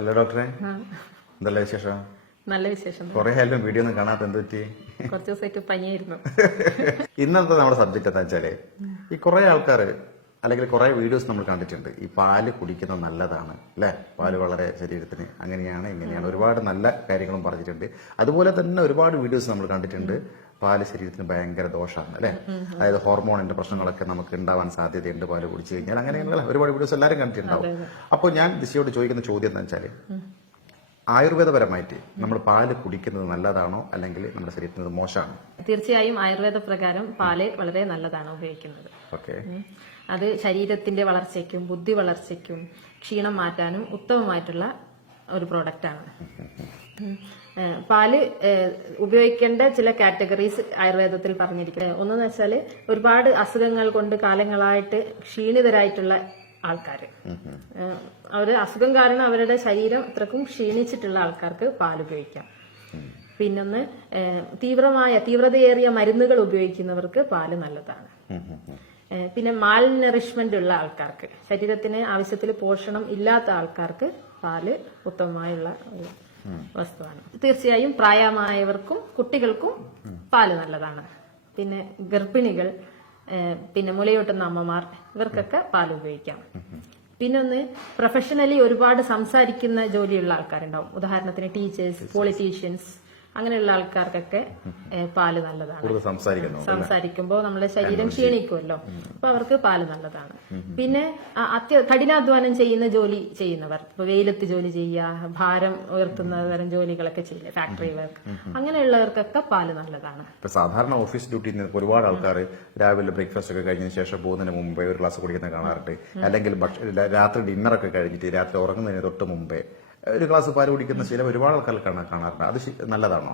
Hello ഡോക്ടറെ, എന്തല്ല വിശേഷം? നല്ല വിശേഷം. കുറെ ആയാലും വീഡിയോ ഒന്നും കാണാത്ത എന്ത് പറ്റി? കുറച്ച് ദിവസമായിട്ട് പനിയായിരുന്നു. ഇന്നത്തെ നമ്മുടെ സബ്ജക്ട് എന്താ വെച്ചാല്, ഈ കുറെ ആൾക്കാർ അല്ലെങ്കിൽ കുറെ വീഡിയോസ് നമ്മൾ കണ്ടിട്ടുണ്ട്. ഈ പാല് കുടിക്കുന്നത് നല്ലതാണ് അല്ലെ, പാല് വളരെ ശരീരത്തിന് അങ്ങനെയാണ് ഇങ്ങനെയാണ് ഒരുപാട് നല്ല കാര്യങ്ങളും പറഞ്ഞിട്ടുണ്ട്. അതുപോലെ തന്നെ ഒരുപാട് വീഡിയോസ് നമ്മൾ കണ്ടിട്ടുണ്ട് പാല് ശരീരത്തിന് ഭയങ്കര ദോഷമാണ് അല്ലെ, അതായത് ഹോർമോണിന്റെ പ്രശ്നങ്ങളൊക്കെ നമുക്ക് ഉണ്ടാവാൻ സാധ്യതയുണ്ട് പാല് കുടിച്ചു കഴിഞ്ഞാൽ, അങ്ങനെയുള്ള ഒരുപാട് വീഡിയോസ് എല്ലാവരും കണ്ടിട്ടുണ്ടാവും. അപ്പോൾ ഞാൻ ദിശയോട് ചോദിക്കുന്ന ചോദ്യം എന്താ വെച്ചാല്, ആയുർവേദപരമായിട്ട് നമ്മൾ പാല് കുടിക്കുന്നത് നല്ലതാണോ അല്ലെങ്കിൽ നമ്മുടെ ശരീരത്തിന് മോശമാണോ? തീർച്ചയായും ആയുർവേദ പ്രകാരം പാല് വളരെ നല്ലതാണ് ഉപയോഗിക്കുന്നത്. ഓക്കെ, അത് ശരീരത്തിന്റെ വളർച്ചയ്ക്കും ബുദ്ധി വളർച്ചയ്ക്കും ക്ഷീണം മാറ്റാനും ഉത്തമമായിട്ടുള്ള ഒരു പ്രോഡക്റ്റാണ്. പാല് ഉപയോഗിക്കേണ്ട ചില കാറ്റഗറീസ് ആയുർവേദത്തിൽ പറഞ്ഞിരിക്കുന്നത്. ഒന്നെന്ന് വെച്ചാൽ ഒരുപാട് അസുഖങ്ങൾ കൊണ്ട് കാലങ്ങളായിട്ട് ക്ഷീണിതരായിട്ടുള്ള ആൾക്കാർ, അവര് അസുഖം കാരണം അവരുടെ ശരീരം അത്രക്കും ക്ഷീണിച്ചിട്ടുള്ള ആൾക്കാർക്ക് പാൽ ഉപയോഗിക്കാം. പിന്നൊന്ന് തീവ്രതയേറിയ മരുന്നുകൾ ഉപയോഗിക്കുന്നവർക്ക് പാല് നല്ലതാണ്. പിന്നെ മാൽ നറിഷ്മെന്റ് ഉള്ള ആൾക്കാർക്ക്, ശരീരത്തിന് ആവശ്യത്തിൽ പോഷണം ഇല്ലാത്ത ആൾക്കാർക്ക് പാല് ഉത്തമമായുള്ള ഒരു വസ്തുവാണ്. തീർച്ചയായും പ്രായമായവർക്കും കുട്ടികൾക്കും പാല് നല്ലതാണ്. പിന്നെ ഗർഭിണികൾ, പിന്നെ മുലയൂട്ടുന്ന അമ്മമാർ, ഇവർക്കൊക്കെ പാൽ ഉപയോഗിക്കാം. പിന്നൊന്ന് പ്രൊഫഷണലി ഒരുപാട് സംസാരിക്കുന്ന ജോലിയുള്ള ആൾക്കാരുണ്ടാവും. ഉദാഹരണത്തിന് ടീച്ചേഴ്സ്, പൊളിറ്റീഷ്യൻസ്, അങ്ങനെയുള്ള ആൾക്കാർക്കൊക്കെ പാല് നല്ലതാണ്. സംസാരിക്കുമ്പോൾ നമ്മുടെ ശരീരം ക്ഷീണിക്കുമല്ലോ, അപ്പൊ അവർക്ക് പാല് നല്ലതാണ്. പിന്നെ കഠിനാധ്വാനം ചെയ്യുന്ന ജോലി ചെയ്യുന്നവർ, ഇപ്പൊ വെയിലത്ത് ജോലി ചെയ്യുക, ഭാരം ഉയർത്തുന്ന തരം ജോലികളൊക്കെ ചെയ്യുക, ഫാക്ടറി വർക്ക്, അങ്ങനെയുള്ളവർക്കൊക്കെ പാല് നല്ലതാണ്. ഇപ്പൊ സാധാരണ ഓഫീസ് ഡ്യൂട്ടി ഒരുപാട് ആൾക്കാർ രാവിലെ ബ്രേക്ക്ഫാസ്റ്റ് ഒക്കെ കഴിഞ്ഞതിന് ശേഷം പോകുന്നതിന് മുമ്പേ ഒരു ഗ്ലാസ് കുടിക്കുന്ന കാണാറുണ്ട്. അല്ലെങ്കിൽ രാത്രി ഡിന്നറൊക്കെ കഴിഞ്ഞിട്ട് രാത്രി ഉറങ്ങുന്നതിന് തൊട്ട് മുമ്പേ ഒരു ഗ്ലാസ് പാല് കുടിക്കുന്ന ശീലം ഒരുപാട് ആൾക്കാർ കാണാറുണ്ട്. അത് നല്ലതാണോ?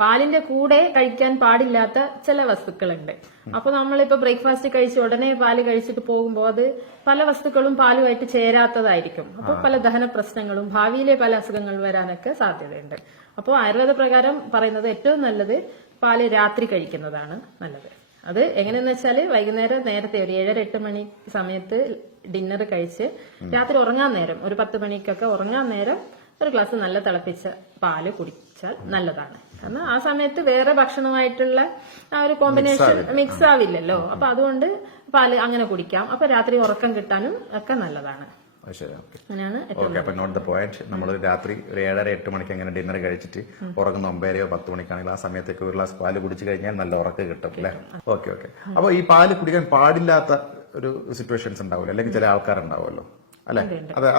പാലിന്റെ കൂടെ കഴിക്കാൻ പാടില്ലാത്ത ചില വസ്തുക്കളുണ്ട്. അപ്പൊ നമ്മളിപ്പോ ബ്രേക്ക്ഫാസ്റ്റ് കഴിച്ച് ഉടനെ പാല് കഴിച്ചിട്ട് പോകുമ്പോൾ അത് പല വസ്തുക്കളും പാലുമായിട്ട് ചേരാത്തതായിരിക്കും. അപ്പൊ പല ദഹന പ്രശ്നങ്ങളും ഭാവിയിലെ പല അസുഖങ്ങൾ വരാനൊക്കെ സാധ്യതയുണ്ട്. അപ്പോൾ ആയുർവേദ പ്രകാരം പറയുന്നത് ഏറ്റവും നല്ലത് പാല് രാത്രി കഴിക്കുന്നതാണ് നല്ലത്. അത് എങ്ങനെയെന്ന് വെച്ചാല് വൈകുന്നേരം നേരത്തെ ഒരു 7-8 മണി സമയത്ത് ഡിന്നർ കഴിച്ച് രാത്രി ഉറങ്ങാൻ നേരം ഒരു 10 മണിക്കൊക്കെ ഉറങ്ങാൻ നേരം ഒരു ഗ്ലാസ് നല്ല തിളപ്പിച്ച പാല് കുടിച്ചാൽ നല്ലതാണ്. കാരണം ആ സമയത്ത് വേറെ ഭക്ഷണമായിട്ടുള്ള ആ ഒരു കോമ്പിനേഷൻ മിക്സ് ആവില്ലല്ലോ. അപ്പൊ അതുകൊണ്ട് പാല് അങ്ങനെ കുടിക്കാം. അപ്പൊ രാത്രി ഉറക്കം കിട്ടാനും ഒക്കെ നല്ലതാണ്. Okay, note the point. നമ്മൾ രാത്രി ഒരു 7-8 മണിക്ക് അങ്ങനെ ഡിന്നർ കഴിച്ചിട്ട് ഉറങ്ങുന്ന 9-10 മണിക്കാണെങ്കിൽ ആ സമയത്തേക്ക് ഒരു ഗ്ലാസ് പാല് കുടിച്ചു കഴിഞ്ഞാൽ നല്ല ഉറക്കം കിട്ടും അല്ലെ? ഓക്കെ. അപ്പൊ ഈ പാല് കുടിക്കാൻ പാടില്ലാത്ത ഒരു സിറ്റുവേഷൻസ് ഉണ്ടാവില്ല, അല്ലെങ്കിൽ ചില ആൾക്കാരുണ്ടാവുമല്ലോ അല്ലെ?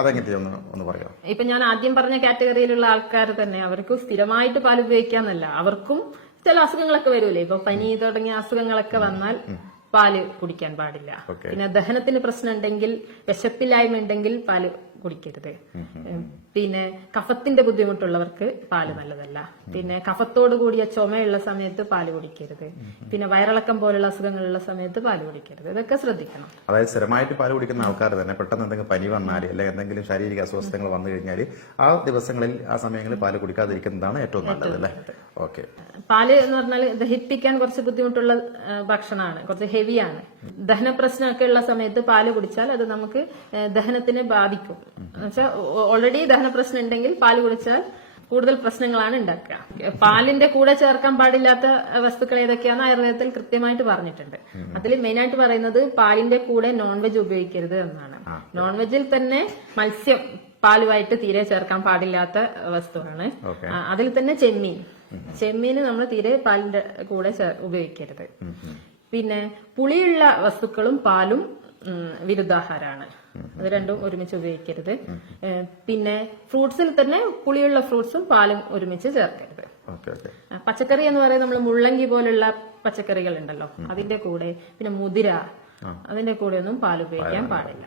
അതെങ്ങനെ ഒന്ന് പറയാം. ഇപ്പൊ ഞാൻ ആദ്യം പറഞ്ഞ കാറ്റഗറിയിലുള്ള ആൾക്കാർ തന്നെ, അവർക്ക് സ്ഥിരമായിട്ട് പാല് ഉപയോഗിക്കാന്നല്ല, അവർക്കും ചില അസുഖങ്ങളൊക്കെ വരൂലേ. ഇപ്പൊ പനി തുടങ്ങിയ അസുഖങ്ങളൊക്കെ വന്നാൽ പാല് കുടിക്കാൻ പാടില്ല. പിന്നെ ദഹനത്തിന് പ്രശ്നം ഉണ്ടെങ്കിൽ, വിശപ്പില്ലായ്മ ഉണ്ടെങ്കിൽ പാല് കുടിക്കരുത്. പിന്നെ കഫത്തിന്റെ ബുദ്ധിമുട്ടുള്ളവർക്ക് പാല് നല്ലതല്ല. പിന്നെ കഫത്തോട് കൂടിയ ചുമയുള്ള സമയത്ത് പാല് കുടിക്കരുത്. പിന്നെ വയറിളക്കം പോലുള്ള അസുഖങ്ങളുള്ള സമയത്ത് പാല് കുടിക്കരുത്. ഇതൊക്കെ ശ്രദ്ധിക്കണം. അതായത് സ്ഥിരമായിട്ട് പാല് കുടിക്കുന്ന ആൾക്കാർ തന്നെ പെട്ടെന്ന് എന്തെങ്കിലും പനി വന്നാൽ അല്ലെങ്കിൽ എന്തെങ്കിലും ശാരീരിക അസ്വസ്ഥങ്ങൾ വന്നു കഴിഞ്ഞാൽ ആ ദിവസങ്ങളിൽ ആ സമയങ്ങളിൽ പാല് കുടിക്കാതിരിക്കുന്നതാണ് ഏറ്റവും നല്ലത് അല്ലേ? ഓക്കെ. പാല് എന്ന് പറഞ്ഞാൽ ദഹിപ്പിക്കാൻ കുറച്ച് ബുദ്ധിമുട്ടുള്ള ഭക്ഷണമാണ്, കുറച്ച് ഹെവിയാണ്. ദഹന പ്രശ്നമൊക്കെ ഉള്ള സമയത്ത് പാല് കുടിച്ചാൽ അത് നമുക്ക് ദഹനത്തിനെ ബാധിക്കും. എന്നുവെച്ചാൽ ഓൾറെഡി ദഹന പ്രശ്നം ഉണ്ടെങ്കിൽ പാല് കുടിച്ചാൽ കൂടുതൽ പ്രശ്നങ്ങളാണ് ഉണ്ടാക്കുക. പാലിന്റെ കൂടെ ചേർക്കാൻ പാടില്ലാത്ത വസ്തുക്കൾ ഏതൊക്കെയാണെന്ന് ആയുർവേദത്തിൽ കൃത്യമായിട്ട് പറഞ്ഞിട്ടുണ്ട്. അതിൽ മെയിനായിട്ട് പറയുന്നത് പാലിന്റെ കൂടെ നോൺ വെജ് ഉപയോഗിക്കരുത് എന്നാണ്. നോൺ വെജിൽ തന്നെ മത്സ്യം പാലുമായിട്ട് തീരെ ചേർക്കാൻ പാടില്ലാത്ത വസ്തുവാണ്. അതിൽ തന്നെ ചെമ്മീന് നമ്മൾ തീരെ പാലിന്റെ കൂടെ ഉപയോഗിക്കരുത്. പിന്നെ പുളിയുള്ള വസ്തുക്കളും പാലും വിരുദ്ധാഹാരമാണ്. അത് രണ്ടും ഒരുമിച്ച് ഉപയോഗിക്കരുത്. പിന്നെ ഫ്രൂട്ട്സിൽ തന്നെ പുളിയുള്ള ഫ്രൂട്ട്സും പാലും ഒരുമിച്ച് ചേർക്കരുത്. പച്ചക്കറി എന്ന് പറയുന്നത് നമ്മൾ മുള്ളങ്കി പോലുള്ള പച്ചക്കറികൾ ഉണ്ടല്ലോ, അതിന്റെ കൂടെ, പിന്നെ മുതിര, അതിന്റെ കൂടെ ഒന്നും പാൽ ഉപയോഗിക്കാൻ പാടില്ല.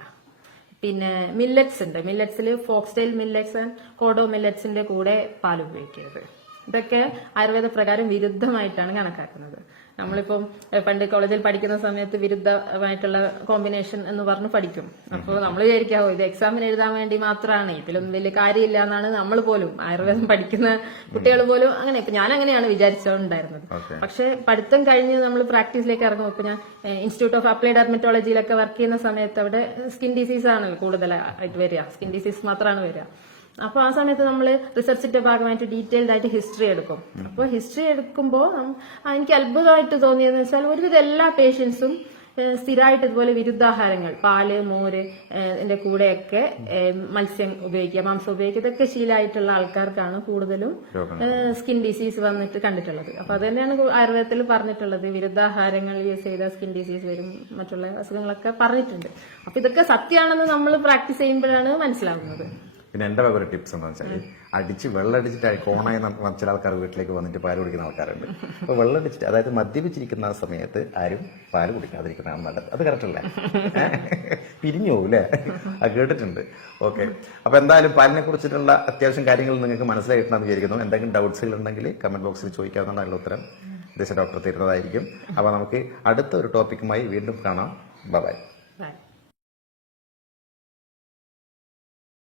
പിന്നെ മില്ലറ്റ്സ് ഉണ്ട്, മില്ലറ്റ്സിൽ ഫോക്സ്റ്റൈൽ മില്ലറ്റ്സ്, കോഡോ മില്ലറ്റ്സിന്റെ കൂടെ പാൽ ഉപയോഗിക്കരുത്. ഇതൊക്കെ ആയുർവേദ പ്രകാരം വിരുദ്ധമായിട്ടാണ് കണക്കാക്കുന്നത്. നമ്മളിപ്പം പണ്ട് കോളേജിൽ പഠിക്കുന്ന സമയത്ത് വിരുദ്ധമായിട്ടുള്ള കോമ്പിനേഷൻ എന്ന് പറഞ്ഞ് പഠിക്കും. അപ്പോൾ നമ്മൾ വിചാരിക്കാവോ ഇത് എക്സാമിന് എഴുതാൻ വേണ്ടി മാത്രമാണ്, ഇതിലൊന്നും വലിയ കാര്യമില്ല എന്നാണ് നമ്മൾ പോലും, ആയുർവേദം പഠിക്കുന്ന കുട്ടികൾ പോലും അങ്ങനെ. ഇപ്പൊ ഞാൻ അങ്ങനെയാണ് വിചാരിച്ചുകൊണ്ടായിരുന്നത്. പക്ഷെ പഠിത്തം കഴിഞ്ഞ് നമ്മൾ പ്രാക്ടീസിലേക്ക് ഇറങ്ങും. ഇപ്പൊ ഞാൻ ഇൻസ്റ്റിറ്റ്യൂട്ട് ഓഫ് അപ്ലൈഡ് ഡെർമറ്റോളജിയിലൊക്കെ വർക്ക് ചെയ്യുന്ന സമയത്ത് അവിടെ സ്കിൻ ഡിസീസ് ആണ് കൂടുതലായിട്ട് വരിക, സ്കിൻ ഡിസീസ് മാത്രമാണ് വരിക. അപ്പൊ ആ സമയത്ത് നമ്മൾ റിസർച്ചിന്റെ ഭാഗമായിട്ട് ഡീറ്റെയിൽഡ് ആയിട്ട് ഹിസ്റ്ററി എടുക്കും. അപ്പോൾ ഹിസ്റ്ററി എടുക്കുമ്പോൾ എനിക്ക് അത്ഭുതമായിട്ട് തോന്നിയതെന്ന് വെച്ചാൽ ഒരുവിധം എല്ലാ പേഷ്യൻസും സ്ഥിരമായിട്ട് ഇതുപോലെ വിരുദ്ധാഹാരങ്ങൾ, പാല്, മോര് ഇതിന്റെ കൂടെയൊക്കെ മത്സ്യം ഉപയോഗിക്കുക, മാംസം ഉപയോഗിക്കുക, ഇതൊക്കെ ശീലമായിട്ടുള്ള ആൾക്കാർക്കാണ് കൂടുതലും സ്കിൻ ഡിസീസ് വന്നിട്ട് കണ്ടിട്ടുള്ളത്. അപ്പൊ അത് തന്നെയാണ് ആയുർവേദത്തിൽ പറഞ്ഞിട്ടുള്ളത്, വിരുദ്ധാഹാരങ്ങൾ യൂസ് ചെയ്ത സ്കിൻ ഡിസീസ് വരും, മറ്റുള്ള അസുഖങ്ങളൊക്കെ പറഞ്ഞിട്ടുണ്ട്. അപ്പൊ ഇതൊക്കെ സത്യമാണെന്ന് നമ്മൾ പ്രാക്ടീസ് ചെയ്യുമ്പോഴാണ് മനസ്സിലാവുന്നത്. പിന്നെ എന്റെ വക ഒരു ടിപ്സ് എന്താ വെച്ചാൽ അടിച്ച് വെള്ളമടിച്ചിട്ട് കോണായി ചില ആൾക്കാർ വീട്ടിലേക്ക് വന്നിട്ട് പാല് കുടിക്കുന്ന ആൾക്കാരുണ്ട്. അപ്പൊ വെള്ളമടിച്ചിട്ട്, അതായത് മദ്യപിച്ചിരിക്കുന്ന ആ സമയത്ത് ആരും പാല് കുടിക്കാതിരിക്കുന്നതാണ് നല്ലത്. അത് കറക്റ്റ് അല്ലേ? പിരിഞ്ഞു പോകും അല്ലേ? അത് കേട്ടിട്ടുണ്ട്. ഓക്കെ, അപ്പൊ എന്തായാലും പാലിനെ കുറിച്ചിട്ടുള്ള അത്യാവശ്യം കാര്യങ്ങൾ നിങ്ങൾക്ക് മനസ്സിലായിട്ടുണ്ടെന്ന് വിചാരിക്കുന്നു. എന്തെങ്കിലും ഡൗട്ട്സുകൾ ഉണ്ടെങ്കിൽ കമന്റ് ബോക്സിൽ ചോദിക്കാവുന്നതാണ്. അതിനുള്ള ഉത്തരം ദേശ ഡോക്ടർ തരുന്നതായിരിക്കും. അപ്പൊ നമുക്ക് അടുത്ത ഒരു ടോപ്പിക്കുമായി വീണ്ടും കാണാം. ബൈ.